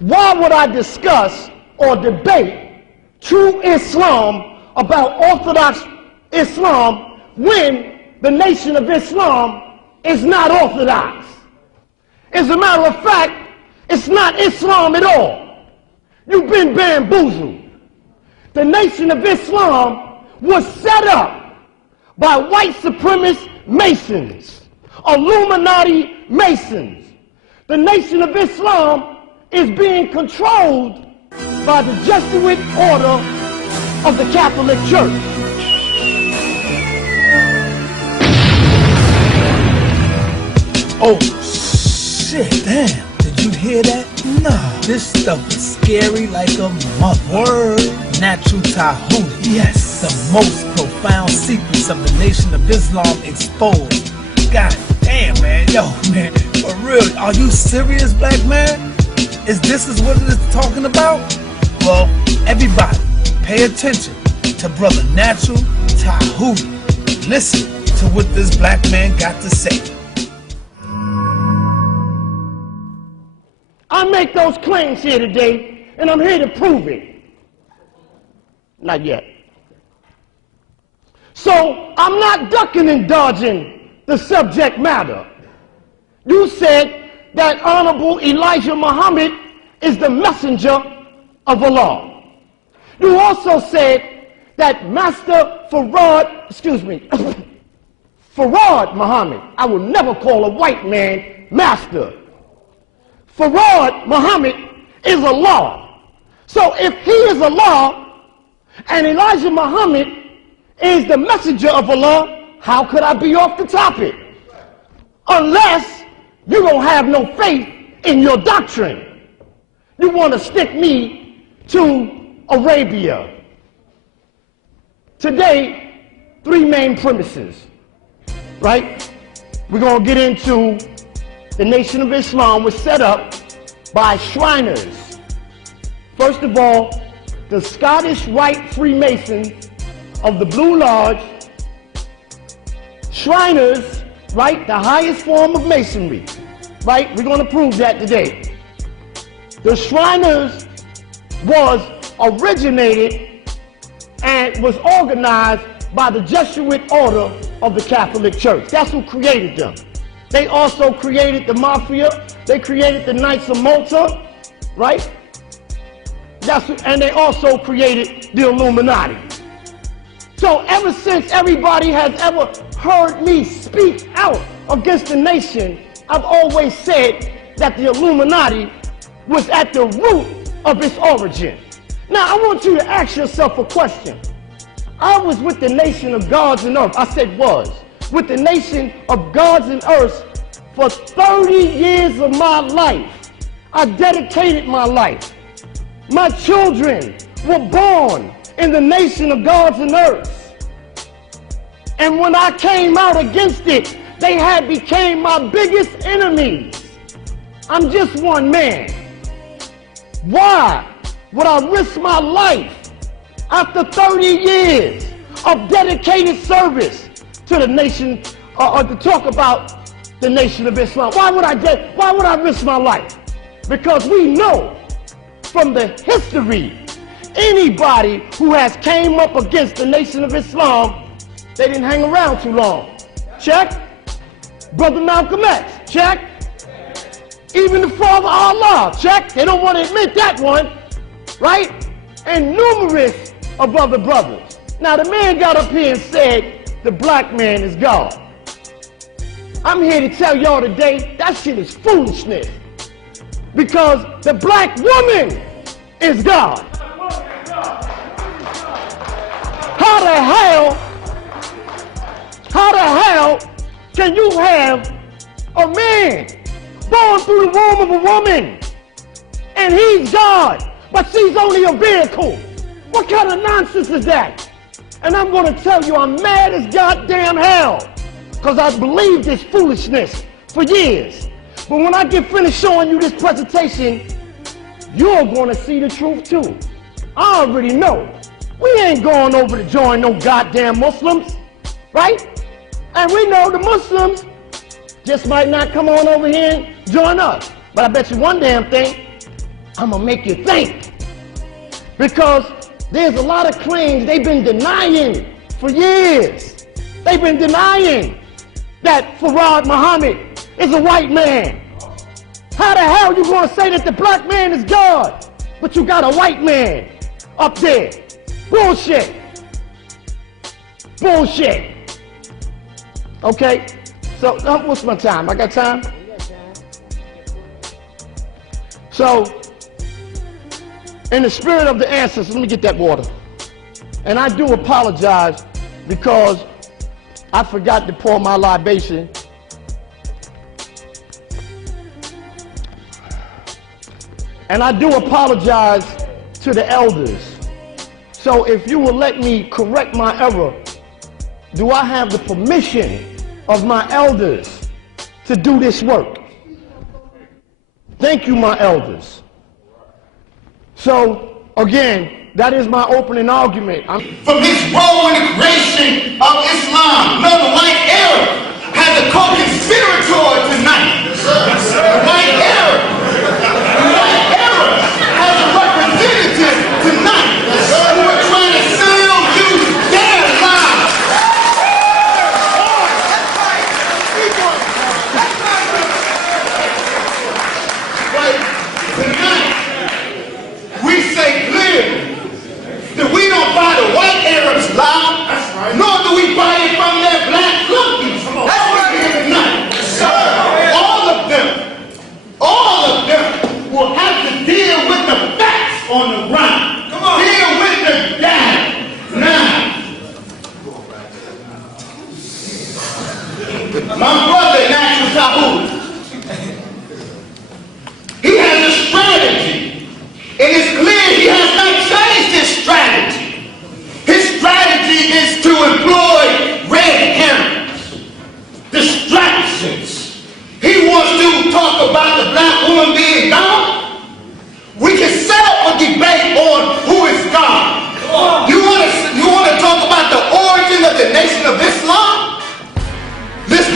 why would I discuss or debate true Islam about Orthodox Islam when the Nation of Islam is not Orthodox? As a matter of fact, it's not Islam at all. You've been bamboozled. The Nation of Islam was set up by white supremacist Masons, Illuminati Masons. The Nation of Islam is being controlled by the Jesuit order of the Catholic Church. Oh, shit, damn. Did you hear that? Nah, this stuff is scary like a mother. Word. Natural Tahuti. Yes. The most profound secrets of the Nation of Islam exposed. God damn, man. Yo, man, for real. Are you serious, black man? This is what it is talking about? Well, everybody, pay attention to Brother Natural Tahuti. Listen to what this black man got to say. I make those claims here today, and I'm here to prove it. Not yet. So I'm not ducking and dodging the subject matter. You said that Honorable Elijah Muhammad is the messenger of Allah. You also said that Master Farad Muhammad, I will never call a white man master. Farad Muhammad is Allah. So if he is Allah and Elijah Muhammad is the messenger of Allah, how could I be off the topic? Unless you don't have no faith in your doctrine. You want to stick me to Arabia. Today, three main premises, right? We're going to get into the Nation of Islam was set up by Shriners. First of all, the Scottish Rite Freemasons of the Blue Lodge. Shriners, right, the highest form of masonry, right? We're going to prove that today. The Shriners was originated and was organized by the Jesuit order of the Catholic Church. That's who created them. They also created the Mafia. They created the Knights of Malta, right? And they also created the Illuminati. So ever since everybody has ever heard me speak out against the nation, I've always said that the Illuminati was at the root of its origin. Now I want you to ask yourself a question. I was with the nation of gods and earth. I said was. With the nation of gods and earth for 30 years of my life. I dedicated my life. My children were born in the nation of gods and earth. And when I came out against it, they had became my biggest enemies. I'm just one man. Why would I risk my life after 30 years of dedicated service to the nation, or to talk about the Nation of Islam? Why would I risk my life? Because we know from the history, anybody who has came up against the Nation of Islam, they didn't hang around too long. Check. Brother Malcolm X, check. Even the Father Allah, check. They don't want to admit that one, right? And numerous of other brothers. Now the man got up here and said, the black man is God. I'm here to tell y'all today, that shit is foolishness. Because the black woman is God. How the hell can you have a man born through the womb of a woman and he's God, but she's only a vehicle? What kind of nonsense is that? And I'm going to tell you, I'm mad as goddamn hell because I believed this foolishness for years. But when I get finished showing you this presentation, you're going to see the truth too. I already know. We ain't going over to join no goddamn Muslims, right? And we know the Muslims just might not come on over here and join us. But I bet you one damn thing, I'm gonna make you think. Because there's a lot of claims they've been denying for years. They've been denying that Farad Muhammad is a white man. How the hell you gonna say that the black man is God, but you got a white man up there? Bullshit. Bullshit. Okay, so what's my time? I got time? So, in the spirit of the ancestors, let me get that water. And I do apologize because I forgot to pour my libation. And I do apologize to the elders. So if you will let me correct my error, do I have the permission of my elders to do this work? Thank you, my elders. So, again, that is my opening argument. From his role in the creation of Islam, no, the white Arab has a co-conspirator tonight. The white Arab has a representative tonight who are trying to sell you their lives. But tonight, we say clearly that we don't buy the white Arabs' lie, nor do we buy it from their black flunkies. That's right here tonight. All of them will have to deal with the facts on the ground. Deal with the data. Now, my brother, Natural Tahuti, he has a strategy. And it's clear he has not changed his strategy. His strategy is to employ red herrings, distractions. He wants to talk about the black woman being God. We can set up a debate on who is God. You want to talk about the origin of the Nation of Islam? Let's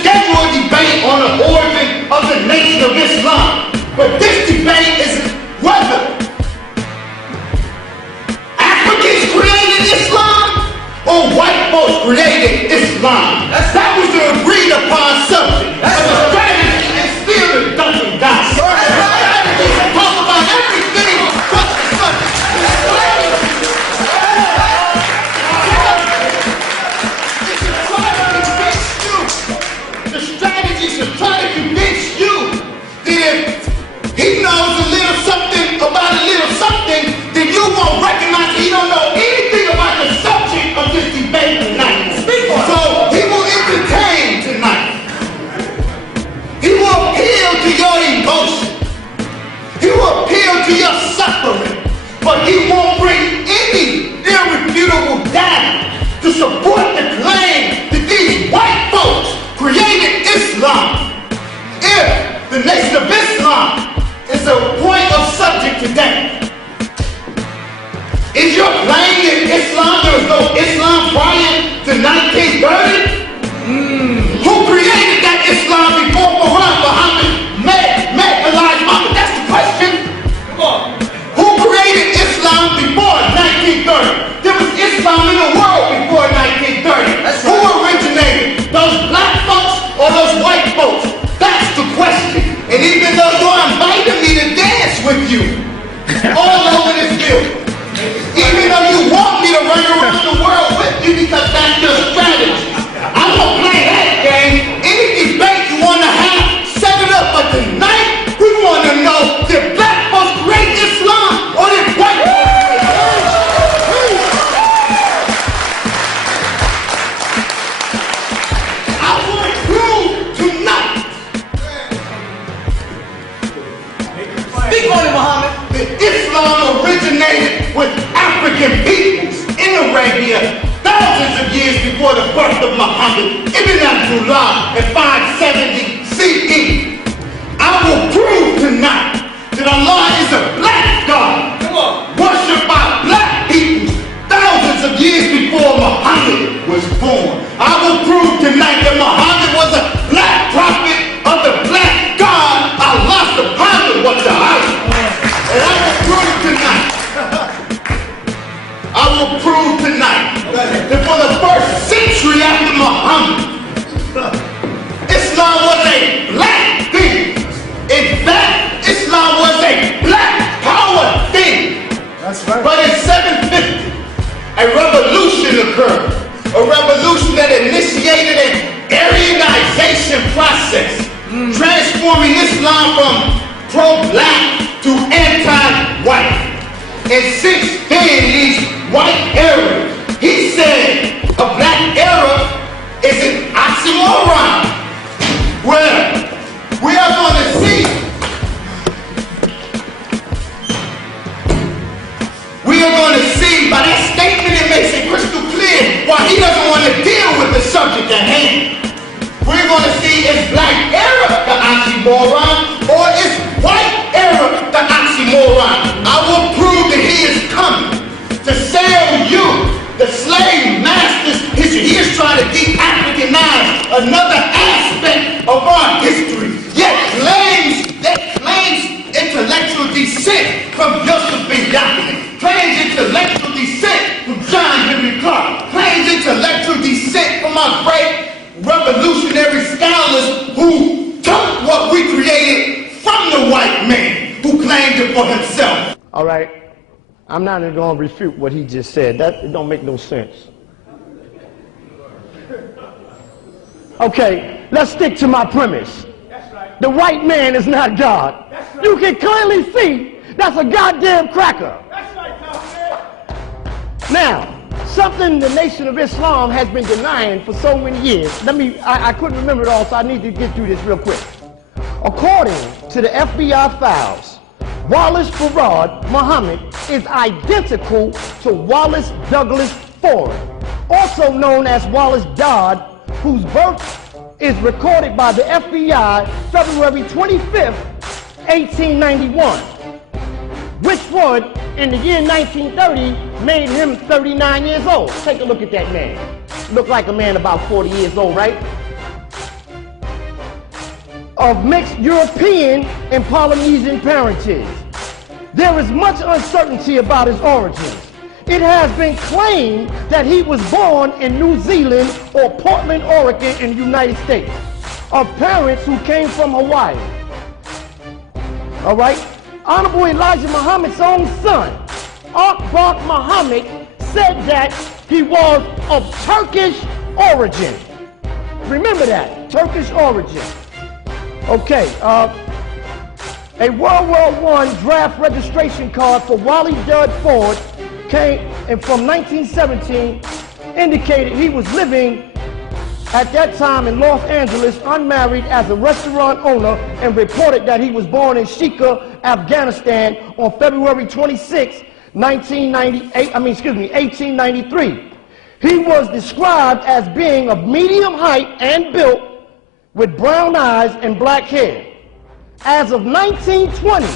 schedule a debate on the origin of the Nation of Islam. But this debate is whether Africans created Islam or white folks created Islam. That was the agreed upon subject. But the strategy is still the Duncan gospel. The strategy is to talk about everything but the subject. The strategy is to try to convince you that if he knows a little something about a little something, then you won't recognize he don't know anything about the subject of this debate tonight. So he will entertain tonight. He will appeal to your emotion. He will appeal to your suffering. But he won't bring any irrefutable data to support the claim that these white folks created Islam. If the Nation of Islam is a point of subject today, is your claim that Islam, there was no Islam prior to 1930? Who created that Islam before Farad Muhammad met Elijah Muhammad? That's the question. Who created Islam before 1930? There was Islam in the world before 1930. Who originated? Those black folks or those white folks? That's the question. And even though you're inviting me to dance with you all over this building, even though you want me to run around the world with you because that's your strategy, I won't play that game. Any debate you want to have, set it up. But tonight, we want to know, did black folks create Islam or did white folks create Islam? I want to prove tonight. Speak on it, Muhammad. That Islam originated with African peoples in Arabia thousands of years before the birth of Muhammad, Ibn Abdullah in 570 CE. I will prove tonight that Allah is a black God, worshipped by black people thousands of years before Muhammad was born. I will prove tonight that Muhammad was a black prophet of the black God, Allah subhanahu wa ta'ala. Islam from pro-black to anti-white. And since then, these white errors, he said a black error is an oxymoron. Well, we are going to see. We are going to see by that statement it makes it crystal clear why he doesn't want to deal with the subject at hand. We're going to see is black error the oxymoron or is white error the oxymoron. I will prove that he is coming to sell you, the slave masters, history. He is trying to de-Africanize another aspect of our history. Yet claims intellectual descent from Joseph bin Jacobin, claims intellectual descent from John Henry Clark, claims intellectual descent from our great revolutionary scholars who took what we created from the white man who claimed it for himself. All right, I'm not even going to refute what he just said. It don't make no sense. Okay, let's stick to my premise. The white man is not God. You can clearly see that's a goddamn cracker. Now, something the Nation of Islam has been denying for so many years. I couldn't remember it all, so I need to get through this real quick. According to the FBI files, Wallace Farad Muhammad is identical to Wallace Douglas Ford, also known as Wallace Dodd, whose birth is recorded by the FBI February 25th, 1891, which would, in the year 1930, made him 39 years old. Take a look at that man. Look like a man about 40 years old, right? Of mixed European and Polynesian parentage. There is much uncertainty about his origins. It has been claimed that he was born in New Zealand or Portland, Oregon in the United States, of parents who came from Hawaii. All right? Honorable Elijah Muhammad's own son, Akbar Muhammad, said that he was of Turkish origin. Remember that, Turkish origin. Okay, a World War I draft registration card for Wally Dud Ford came, and from 1917, indicated he was living at that time in Los Angeles, unmarried, as a restaurant owner, and reported that he was born in Shika, Afghanistan on February 26, 1893. He was described as being of medium height and built, with brown eyes and black hair. As of 1920,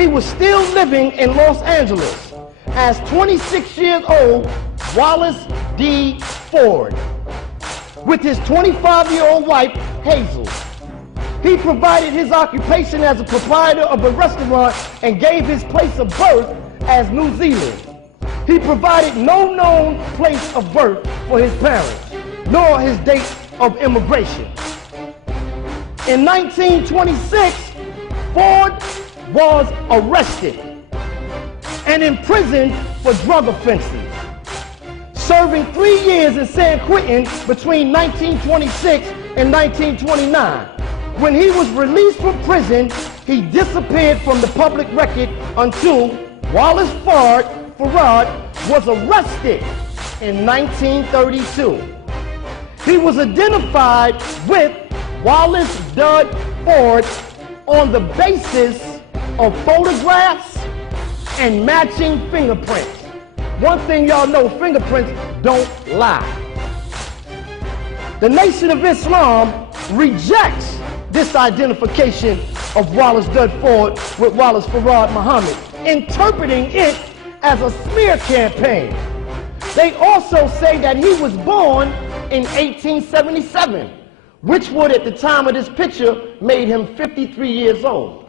he was still living in Los Angeles as 26 years old Wallace D. Ford, with his 25-year-old wife, Hazel. He provided his occupation as a proprietor of a restaurant and gave his place of birth as New Zealand. He provided no known place of birth for his parents, nor his date of immigration. In 1926, Ford was arrested and imprisoned for drug offenses, serving 3 years in San Quentin between 1926 and 1929. When he was released from prison, he disappeared from the public record until Wallace Farad was arrested in 1932. He was identified with Wallace Dud Ford on the basis of photographs and matching fingerprints. One thing y'all know, fingerprints don't lie. The Nation of Islam rejects this identification of Wallace Dud Ford with Wallace Farad Muhammad, interpreting it as a smear campaign. They also say that he was born in 1877, which would, at the time of this picture, made him 53 years old.